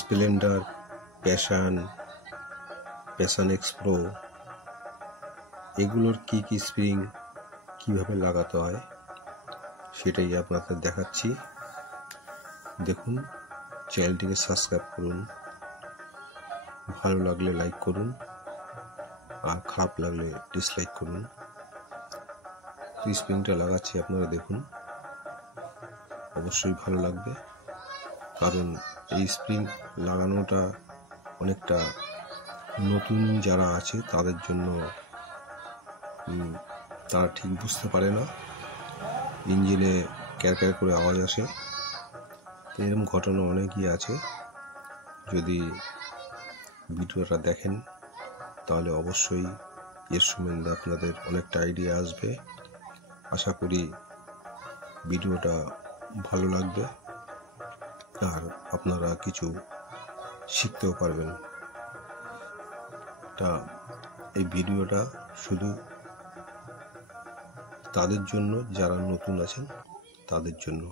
Splendor, passion, passion x pro, এগুলোর কি কি স্প্রিং কিভাবে লাগাতে হয় সেটাই আপনাদের দেখাচ্ছি। দেখুন, চ্যানেলটিকে সাবস্ক্রাইব করুন, ভালো লাগলে লাইক করুন, আর খারাপ লাগলে ডিসলাইক করুন। স্প্রিংটা লাগাচ্ছি, আপনারা দেখুন, অবশ্যই ভালো লাগবে, কারণ এই স্প্রিং লাগানোটা অনেকটা নতুন যারা আছে তাদের জন্য তারা ঠিক বুঝতে পারে না, ইঞ্জিনে ক্যারক্যার করে আওয়াজ আসে। এরকম ঘটনা অনেকই আছে। যদি ভিডিওটা দেখেন তাহলে অবশ্যই এর সম্বন্ধে আপনাদের অনেকটা আইডিয়া আসবে। আশা করি ভিডিওটা ভালো লাগবে আর আপনারা কিছু শিখতেও পারবেন। তা এই ভিডিওটা শুধু তাদের জন্য যারা নতুন আছেন তাদের জন্য।